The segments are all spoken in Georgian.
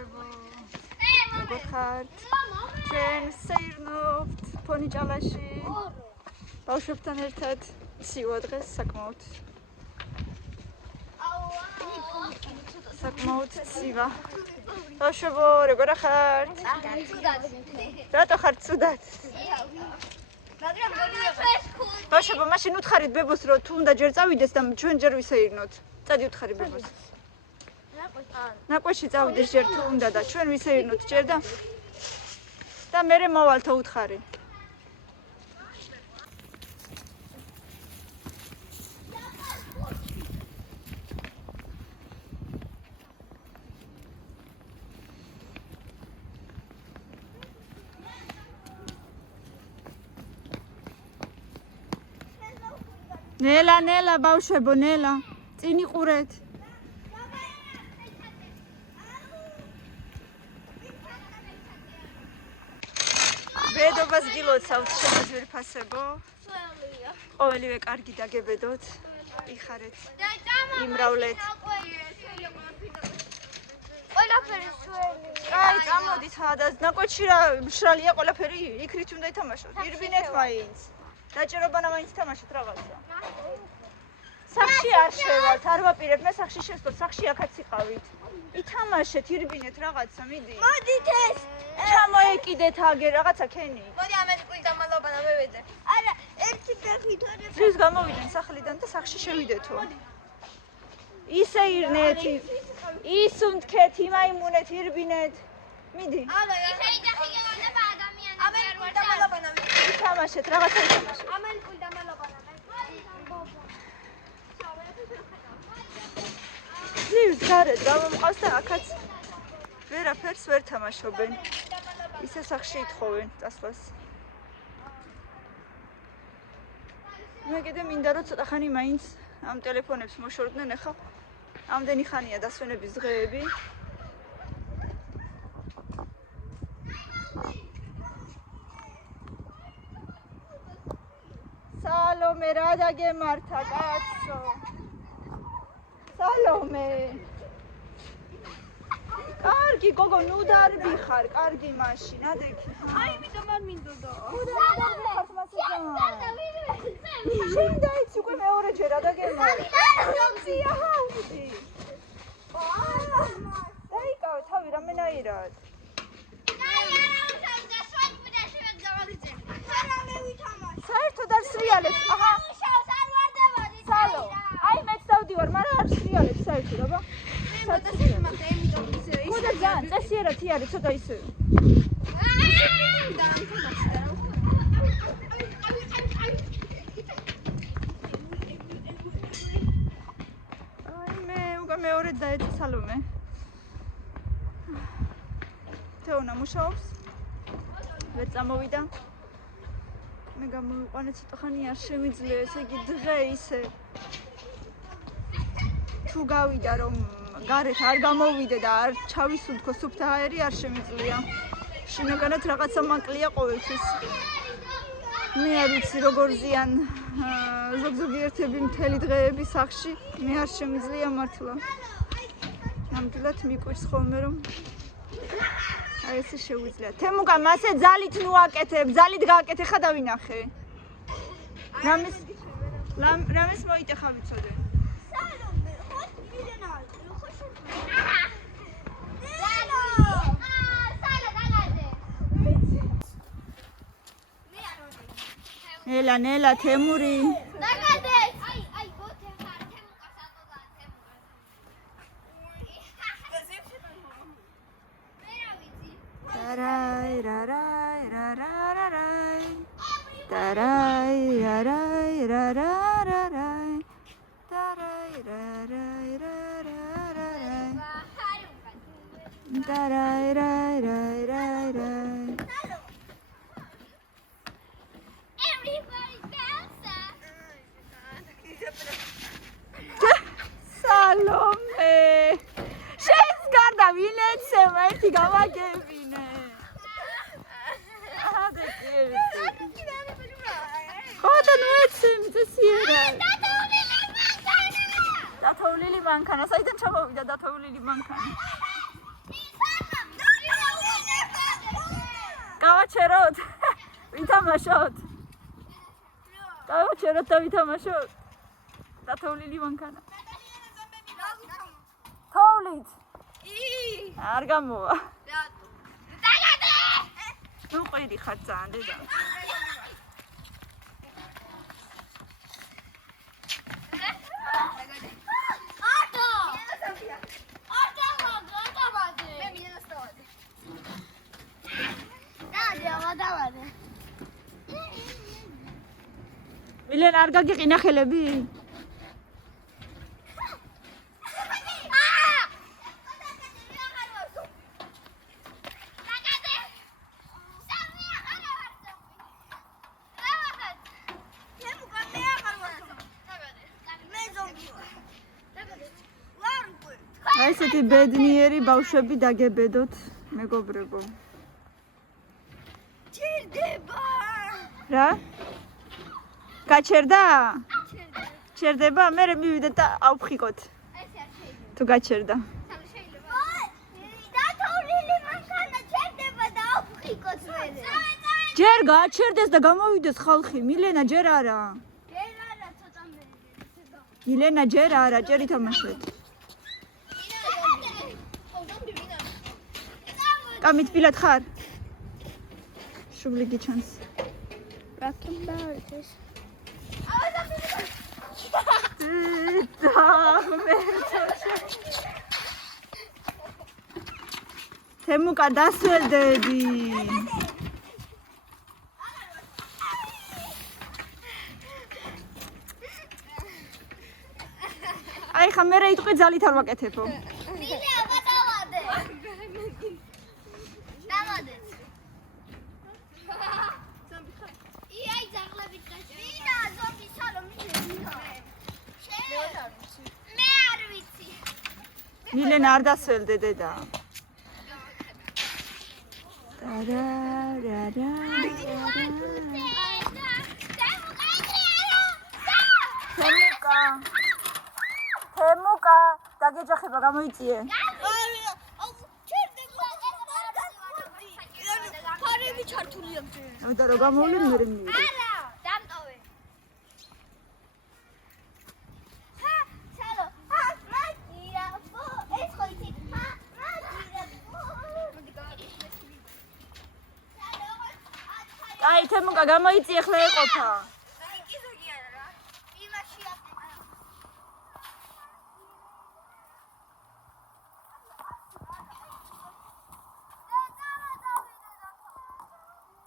მეგობრებო, როგორ ხართ? ჩვენ სეირნობთ ფონიჭალაში. ბავშვებთან ერთად ცივა დღეს საკმაოდ. საკმაოდ ცივა. ბავშვებო, როგორ ხართ? რატო ხართ ცუდად? ბავშვებო, მაშინ უთხარით ბებოს, რომ თუ უნდა ჯერ წავიდეს და ჩვენ ჯერ ვისეირნოთ. წადი უთხარი ბებოს. ნაკვეთში წავიდეს ჯერ თუ უნდა და ჩვენ ვისეირნოთ ჯერ და მერე მოვალთო უთხარი. ნელა ბავშვებო, ნელა წინ იყურეთ. ბედობას გილოცავთ ჩემო ძვირფასებო. ყოველივე კარგი დაგებედოთ. იხარეთ. იმრავლეთ. ყველაფერი სველი. აი, წამოდით და ნაკვეთში რა მშრალია ყველაფერი, იქრით უნდა ითამაშოთ. ირბინეთ მაინც. დაჭერობანა მაინც თამაშოთ რაღაცა. სახში არ შევალთ, არ ვაპირებ, მე სახში შევსწორ, სახში აქაც იყავით. ითამაშეთ, ირბინეთ რაღაცა, მიდი. მოდით ეს. ჩამოეკიდეთ აგერ რაღაცა ქენი. მოდი ამეთ კვი დამალობანა მევედე. არა, ერთი ფეხით არა. ის გამოვიდნენ სახლიდან და სახში შევიდეთო. ისე ირნეთ, ისუნთქეთ, იმაიმუნეთ, ირბინეთ. მიდი. არა, ისე იძახი გეუბნება ადამიანებს. ამეთ კვი დამალობანა. ითამაშეთ, რაღაცა ითამაშეთ. ამეთ კვი დამალობანა. ძირს გარეთ გამომყავს და აქაც ვერაფერს ვერ თამაშობენ. ისე სახში ითხოვენ წასვლას. მე კიდე მინდა რომ ცოტა ხანი მაინც ამ ტელეფონებს მოშორდნენ, ახლა ამდენი ხანია დასვენების დღეები. სალომე, რა დაგემართა კაცო? სალომე. კარგი გოგო, ნუ დარბი ხარ, კარგი მაშინ, ადექი. აი, იმიტომ არ მინდოდა. შენ დაიცი უკვე მეორეჯერ ადაგემართა. ხომცია ჰაუდი. დაიკავე თავი რამენაირად. საერთოდ არ სრიალებს. აჰა. სალო. აი მეც დავდივარ, მაგრამ არ სრიალებს საერთოდ, აბა. ხოდა ძალიან წესიერად არის, ცოტა ისე. აი მე უკვე მეორედ დაეცა სალომე. თეონა მუშაობს. ვერ წამოვიდა. მე გამოვიყვანე ცოტა ხანი არ შემიძლია, ესე იგი დღე ისე. თუ გავიდა რომ გარეთ არ გამოვიდე და არ ჩავისუნთქო სუფთა აერი არ შემიძლია. შინაგანად რაღაცა მაკლია ყოველთვის. მე არ ვიცი როგორ ზიან ზოგიერთები მთელი დღეები სახში, მე არ შემიძლია მართლა. ნამდვილად მიყვირს ხოლმე რომ აი ესე შეუძლია. თემუკა მასე ძალით ნუ აკეთებ, ძალით გააკეთე ხა დავინახე. რამეს მოიტეხა ვიცოდე. ნელა თემური. დაგადეს. აი, გოთე ხარ, თემუკა სატო და თემუკა. მე რა ვიცი. ტარაი რარაი რარარაი. ტარაი რარაი რარარაი. ტარაი რარაი რარარაი. ტარაი რარაი. სალომე. შენს გარდა ვინ ეცემა, ერთი გავაგებინე. ხოდა ნუ ეცემ წესიერა. დათოვლილი მანქანა. საიდან ჩამოვიდა დათოვლილი მანქანა? გავაჩეროთ. ვითამაშოთ. გავაჩეროთ და ვითამაშოთ. დათოვლილი მანქანა. თოვლით. არ გამოვა. ნუ ყვირი ხარ ძალიან დედა. მილენ არ გაგიყინა ხელები? აი ესეთი ბედნიერი ბავშვები დაგებედოთ, მეგობრებო. ჩერდება. რა? გაჩერდა? ჩერდება? მე მივიდეთ და ავფხიკოთ. ეს არ შეიძლება. თუ გაჩერდა. შეიძლება. დათოვლილი მანქანა ჩერდება და ავფხიკოთ მერე. ჯერ გაჩერდეს და გამოვიდეს ხალხი. მილენა ჯერ არა. ჯერ არა ცოტა მერე. მილენა ჯერ არა, ჯერ ითამაშეთ. კამით პილად ხარ? შუბლი გიჩანს. თემუკა დასველდები. აი ხა მე რა იტყვი ძალით არ ვაკეთებო. მილენ არ დასველდე დედა. თემუკა დაგეჯახება გამოიწიე. ფარები ჩართული აქვს. და რო გამოვლენ მე მივიდე. არა, დამტოვე. აი თემუკა გამოიწიე ხლა ეყოფა.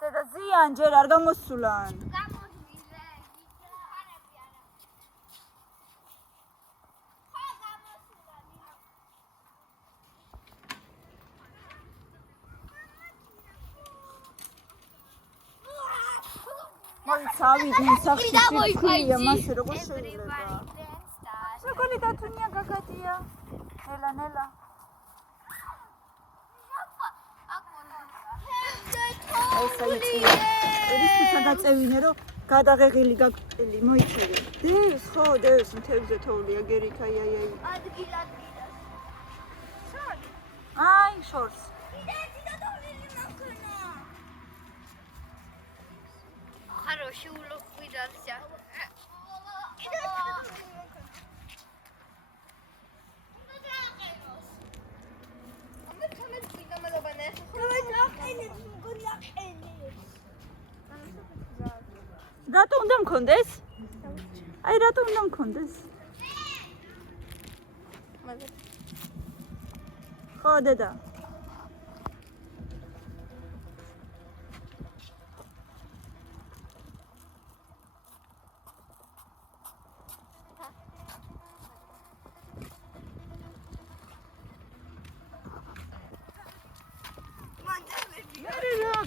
დედა ზიან ჯერ არ გამოსულან. მოიცავი სახში სიკვდილია მასე როგორ შეიძლება. როგორი დათუნია გაგატია. ნელა. ეს სადაწევინე რომ გადაღეღილი გაკველი მოიცევი. დევს ხო დევს მთებზე თოვლია გერით აი. ადგილად. აი შორს. Хороший улов выдался. რატო უნდა მქონდეს? აი რატო უნდა მქონდეს? ხო დედა.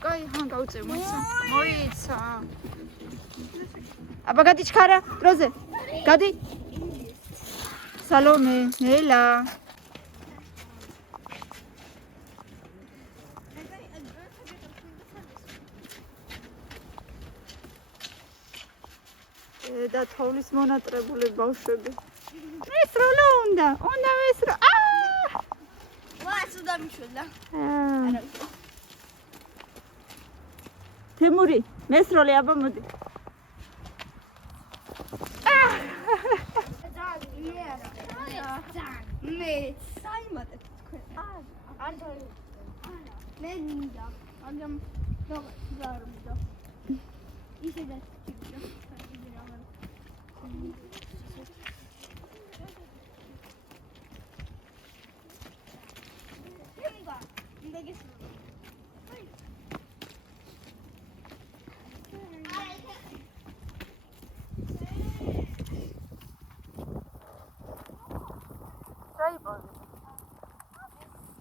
აი ხან გავწევ მოიცა. აბა გადი ჩქარა დროზე. გადი. სალომე, ნელა. და თოვლის მონატრებული ბავშვები. ესრო უნდა ესრო. ვა, სუდა მიშვედა. თემური, მესროლე აბა მოდი. მე საიმატებ თქვენ. არ დავი. მე მინდა. ამიტომ დავარბა. ისედაც ჩიქდა.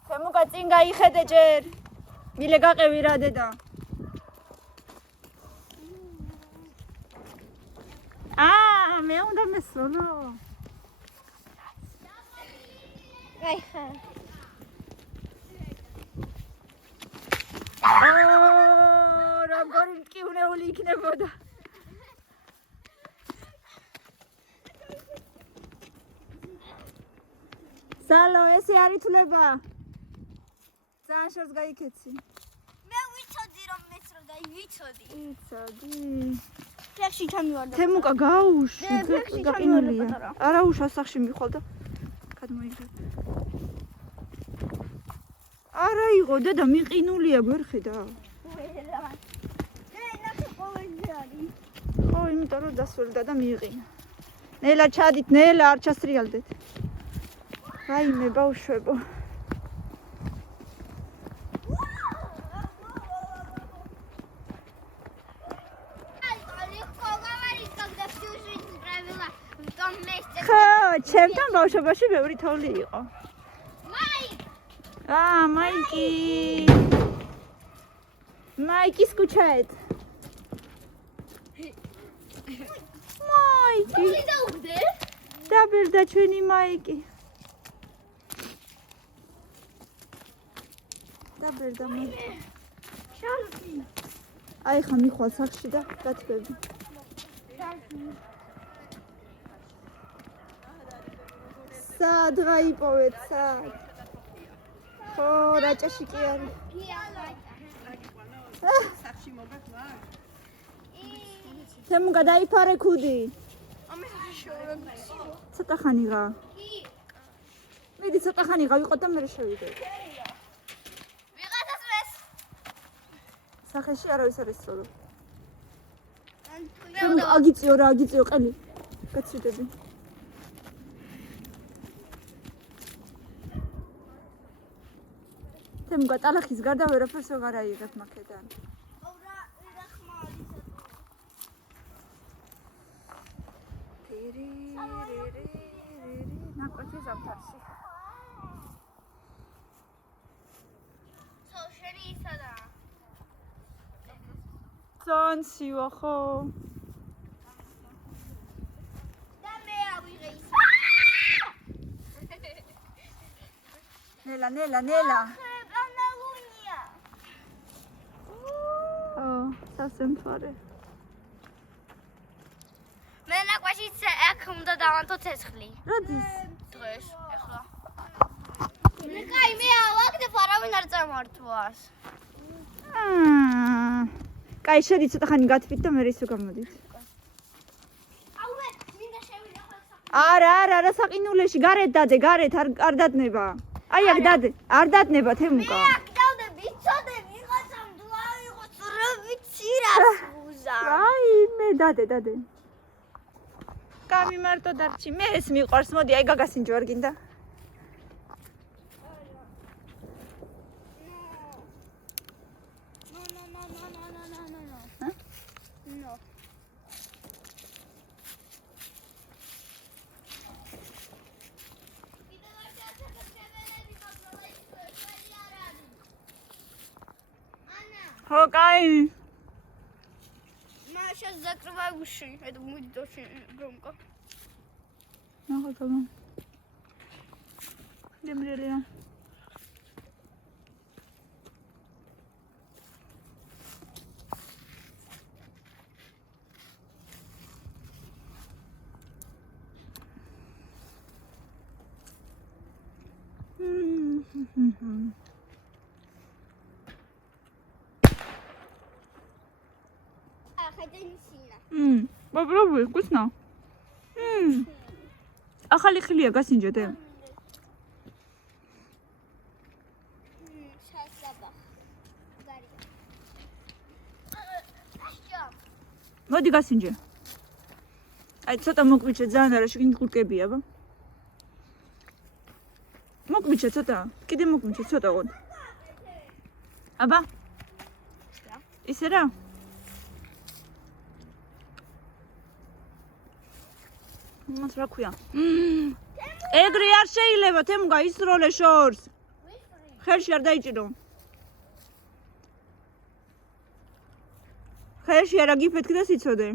თემუკა წინ გაიხედე ჯერ. მილე გაყევი რა დედა. მე უნდა მესროლო. აი ხა. როგორი მტკივნეული იქნებოდა. სალო, ესე არ ითვლება. ძალიან შორს გაიქეცი. მე ვიცოდი რომ მესროდა, ვიცოდი. იცოდი. ფეხში ჩამივარდა. თემუკა გაუშვი, ფეხში გაყინულია. ჩამივარდა. არა უშავს სახში მიხვალ და გადმოიღე. არა იყო დედა მიყინულია ვერ ხედა. ხო, იმიტომ რომ დასვერდა და მიიყინა. ნელა ჩადით, ნელა არ ჩასრიალდეთ. რაიმე ბავშვებო. ხო, ჩემთან ბავშვობაში ბევრი თოვლი იყო. მაიკი. მაიკი скучает. მაიკი. დაბერდა ჩვენი მაიკი. დაბერდა მაიკი. აი ხა მიხვალ სახში და გათბები. სად გაიპოვეთ სად? ხო, რაჭაში კი არის. სახში მოგაქვს? თემუკა დაიფარე ქუდი. ცოტა ხანი რა. მიდი ცოტა ხანი გავიყო და მე შევიდე. ვიღაცას მეს. სახეში არავის არ ესწორო. აგიწიო რა, აგიწიო ყელი. გაცვიდები. თემუკა ტალახის გარდა ვერაფერს ვეღარ აიღებ მაქედან. ნაკვეთი ზამთარში. სოშენი ისადა. ზონსიო ხო. და მე ავიღე ის. ნელა, ნელა, ნელა. ბანალუნია. სასემთვარე. მე ნაკვაშიც აქ უნდა დავანთო ცეცხლი. როდის? დღეს, ეხლა. მე კაი, მე ავაგდებ, არავინ არ წამართვას. კაი, შედი ცოტა ხანი გათვით და მე ისო გამოდით. აუე, მინდა შევიდე. არა, საყინულეში, გარეთ დადე, გარეთ არ დადნება. აი აქ დადე, არ დადნება თემუკა. მე აქ დავდე, ვიცოდე, ვიღაცამ დავიღოს, რა ვიცი რას უზა. აი, მე დადე. გამიმარტო დარჩი, მე ეს მიყვარს, მოდი, აი გაგასინჯო არ გინდა? No. ხო, კაი. Маша закрывай уши. Это будет очень громко. ნახოთ. დემრელია. Попробуй, вкусно. ახალი ხილია გასინჯეთ. შეიძლება. გარი. მოდი გასინჯე. აი ცოტა მოკვიჩე ძალიან არა შეგინი კურკებია, აბა. მოკვიჩე ცოტა, კიდე მოკვიჩე ცოტა ყოდ. აბა. ისე რა? მას რა ქვია? ეგრე არ შეიძლება, თემო გაისროლე შორს. ხელში არ დაიჭირო. ხელში არა გიფეთქი და სიცოდე.